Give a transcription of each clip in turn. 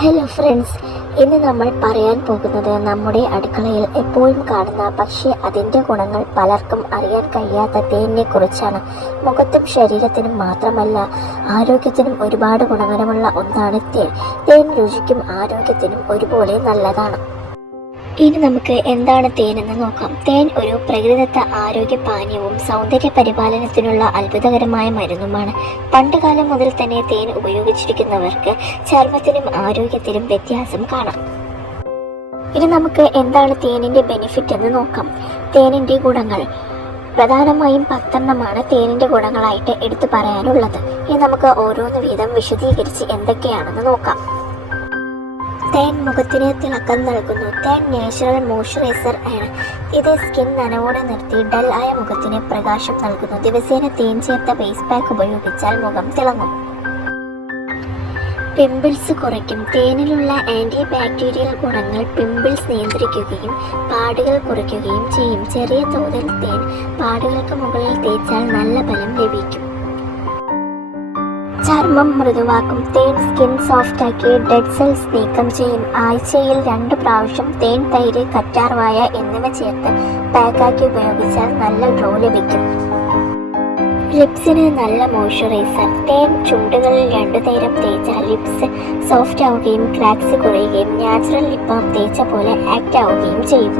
Hello friends ഇന്ന് നമ്മൾ പറയാൻ പോകുന്നത് നമ്മുടെ അടുക്കളയിൽ എപ്പോഴും കാണുന്ന പക്ഷേ അതിന്റെ ഗുണങ്ങൾ പലർക്കും അറിയാൻ കഴിയാത്ത തേനിനെ കുറിച്ചാണ്. മുഖത്തും ശരീരത്തിനും മാത്രമല്ല ആരോഗ്യത്തിനും ഒരുപാട് ഗുണകരമുള്ള ഒന്നാണ് തേൻ. തേൻ രുചിക്കും ആരോഗ്യത്തിനും ഒരുപോലെ നല്ലതാണ്. ഇനി നമുക്ക് എന്താണ് തേൻ എന്ന് നോക്കാം. തേൻ ഒരു പ്രകൃതിദത്ത ആരോഗ്യ പാനീയവും സൗന്ദര്യ പരിപാലനത്തിനുള്ള അത്ഭുതകരമായ മരുന്നുമാണ്. പണ്ടുകാലം മുതൽ തന്നെ തേൻ ഉപയോഗിച്ചിരിക്കുന്നവർക്ക് ചർമ്മത്തിനും ആരോഗ്യത്തിനും വ്യത്യാസം കാണാം. ഇനി നമുക്ക് എന്താണ് തേനിന്റെ ബെനിഫിറ്റ് എന്ന് നോക്കാം. തേനിന്റെ ഗുണങ്ങൾ. പ്രധാനമായും പത്തെണ്ണമാണ് തേനിന്റെ ഗുണങ്ങളായിട്ട് എടുത്തു പറയാനുള്ളത്. ഇനി നമുക്ക് ഓരോന്ന് വീതം വിശദീകരിച്ച് എന്തൊക്കെയാണെന്ന് നോക്കാം. തേൻ മുഖത്തിന് തിളക്കം നൽകുന്നു. തേൻ നാച്ചുറൽ മോയ്സ്ചറൈസർ ആണ്. ഇത് സ്കിൻ നനവോടെ നിർത്തി ഡൽ ആയ മുഖത്തിന് പ്രകാശം നൽകുന്നു. ദിവസേന തേൻ ചേർത്ത ഫേസ് പാക്ക് ഉപയോഗിച്ചാൽ മുഖം തിളങ്ങും. പിമ്പിൾസ് കുറയ്ക്കും. തേനിലുള്ള ആന്റി ബാക്ടീരിയൽ ഗുണങ്ങൾ പിമ്പിൾസ് നിയന്ത്രിക്കുകയും പാടുകൾ കുറയ്ക്കുകയും ചെയ്യും. ചെറിയ തോതിൽ തേൻ പാടുകൾക്ക് മുകളിൽ തേച്ചാൽ നല്ല ഫലം ലഭിക്കും ചർമ്മം മൃദുവാക്കും. തേൻ സ്കിൻ സോഫ്റ്റ് ആക്കി ഡെഡ് സെൽസ് നീക്കം ചെയ്യും. ആഴ്ചയിൽ രണ്ട് പ്രാവശ്യം തേൻ തൈര് കറ്റാർവായ എന്നിവ ചേർത്ത് പാക്കാക്കി ഉപയോഗിച്ചാൽ നല്ല ഡ്രോ ലഭിക്കും. ലിപ്സിന് നല്ല മോയ്സ്ചറൈസർ. തേൻ ചുണ്ടുകളിൽ രണ്ടു നേരം തേച്ചാൽ ലിപ്സ് സോഫ്റ്റ് ആവുകയും ക്രാക്സ് കുറയുകയും നാച്ചുറൽ ലിപ് ബാം തേച്ച പോലെ ആക്ട് ആവുകയും ചെയ്യും.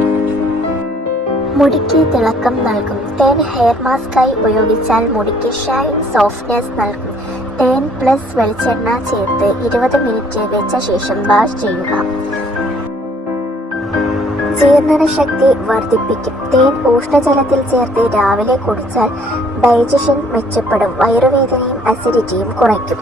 മുടിക്ക് തിളക്കം നൽകും. തേൻ ഹെയർ മാസ്കായി ഉപയോഗിച്ചാൽ മുടിക്ക് ഷൈൻ സോഫ്റ്റ്നെസ് നൽകും. തേൻ പ്ലസ് വെളിച്ചെണ്ണ ചേർത്ത് ഇരുപത് മിനിറ്റ് വെച്ച ശേഷം വാഷ് ചെയ്യുക. ജീർണന ശക്തി വർദ്ധിപ്പിക്കും. തേൻ ഉഷ്ണജലത്തിൽ ചേർത്ത് രാവിലെ കുടിച്ചാൽ ഡൈജഷൻ മെച്ചപ്പെടും. വയറുവേദനയും അസിഡിറ്റിയും കുറയ്ക്കും.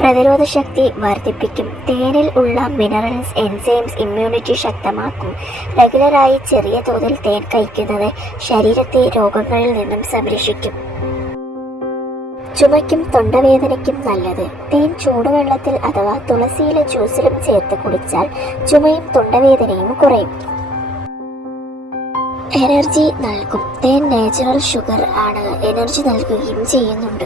പ്രതിരോധ ശക്തി വർദ്ധിപ്പിക്കും. തേനിൽ ഉള്ള മിനറൽസ് എൻസൈംസ് ഇമ്മ്യൂണിറ്റി ശക്തമാക്കും. റെഗുലറായി ചെറിയ തോതിൽ തേൻ കഴിക്കുന്നത് ശരീരത്തെ രോഗങ്ങളിൽ നിന്നും സംരക്ഷിക്കും. ചുമയ്ക്കും തൊണ്ടവേദനയ്ക്കും നല്ലത്. തേൻ ചൂടുവെള്ളത്തിൽ അഥവാ തുളസിയില ജ്യൂസിലും ചേർത്ത് കുടിച്ചാൽ ചുമയും തൊണ്ടവേദനയും കുറയും. എനർജി നൽകും. തേൻ നാച്ചുറൽ ഷുഗർ ആണ് എനർജി നൽകുകയും ചെയ്യുന്നുണ്ട്.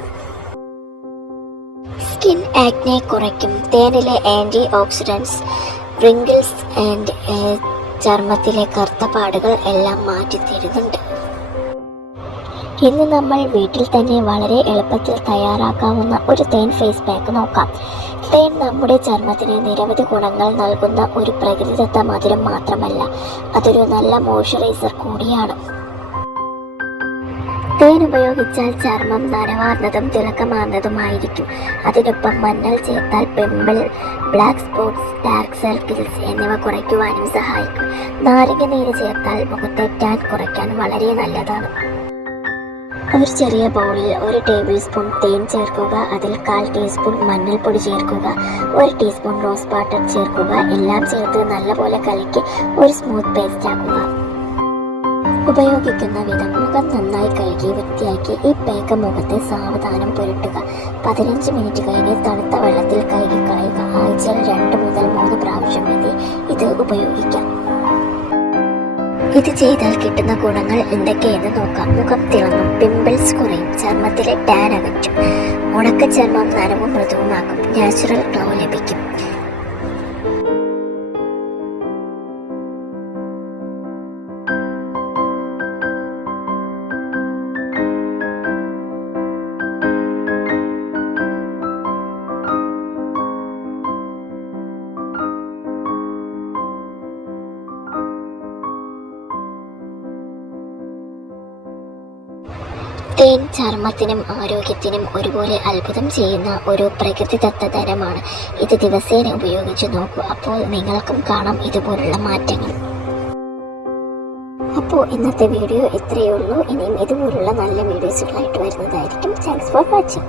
സ്കിൻ ആക്നെ കുറയ്ക്കും. തേനിലെ ആന്റി ഓക്സിഡൻസ് റിങ്കിൾസ് ആൻഡ് ചർമ്മത്തിലെ കറുത്ത പാടുകൾ എല്ലാം മാറ്റി തരുന്നുണ്ട് ഇന്ന് നമ്മൾ വീട്ടിൽ തന്നെ വളരെ എളുപ്പത്തിൽ തയ്യാറാക്കാവുന്ന ഒരു തേൻ ഫേസ് പാക്ക് നോക്കാം. തേൻ നമ്മുടെ ചർമ്മത്തിന് നിരവധി ഗുണങ്ങൾ നൽകുന്ന ഒരു പ്രകൃതിദത്ത മധുരം മാത്രമല്ല അതൊരു നല്ല മോയ്സ്ചറൈസർ കൂടിയാണ്. തേൻ ഉപയോഗിച്ചാൽ ചർമ്മം നനവാർന്നതും തിളക്കമാർന്നതുമായിരിക്കും. അതിനൊപ്പം മഞ്ഞൾ ചേർത്താൽ pimple black spots dark circles എന്നിവ കുറയ്ക്കുവാനും സഹായിക്കും. നാരങ്ങ നീര് ചേർത്താൽ മുഖത്തെ ടാൻ കുറയ്ക്കാൻ വളരെ നല്ലതാണ്. ഒരു ചെറിയ ബൗളിൽ ഒരു ടേബിൾ സ്പൂൺ തേൻ ചേർക്കുക അതിൽ കാൽ ടീസ്പൂൺ മഞ്ഞൾപ്പൊടി ചേർക്കുക ഒരു ടീസ്പൂൺ റോസ് വാട്ടർ ചേർക്കുക എല്ലാം ചേർത്ത് നല്ലപോലെ കലക്കി ഒരു സ്മൂത്ത് പേസ്റ്റ് ആക്കുക. ഉപയോഗിക്കുന്ന വിധം മുഖം നന്നായി കഴുകി വൃത്തിയാക്കി ഈ പേക്ക മുഖത്തെ സാവധാനം പുരട്ടുക. പതിനഞ്ച് മിനിറ്റ് കഴിഞ്ഞ് തണുത്ത വെള്ളത്തിൽ ഇത് ചെയ്താൽ കിട്ടുന്ന ഗുണങ്ങൾ എന്തൊക്കെയെന്ന് നോക്കാം. മുഖം തിളങ്ങും. പിമ്പിൾസ് കുറയും. ചർമ്മത്തിലെ ടാൻ അകറ്റും. ഉണക്ക ചർമ്മം നനവും മൃദുവുമാക്കും. നാച്ചുറൽ ഗ്ലോ ലഭിക്കും. തേൻ ചർമ്മത്തിനും ആരോഗ്യത്തിനും ഒരുപോലെ അത്ഭുതം ചെയ്യുന്ന ഒരു പ്രകൃതിദത്ത തരമാണ് ഇത് ദിവസേന ഉപയോഗിച്ച് നോക്കൂ. അപ്പോൾ നിങ്ങൾക്കും കാണാം ഇതുപോലുള്ള മാറ്റങ്ങൾ. അപ്പോൾ ഇന്നത്തെ വീഡിയോ ഇത്രയേ ഉള്ളൂ. ഇനിയും ഇതുപോലുള്ള നല്ല വീഡിയോസുകളായിട്ട് വരുന്നതായിരിക്കും. Thanks for watching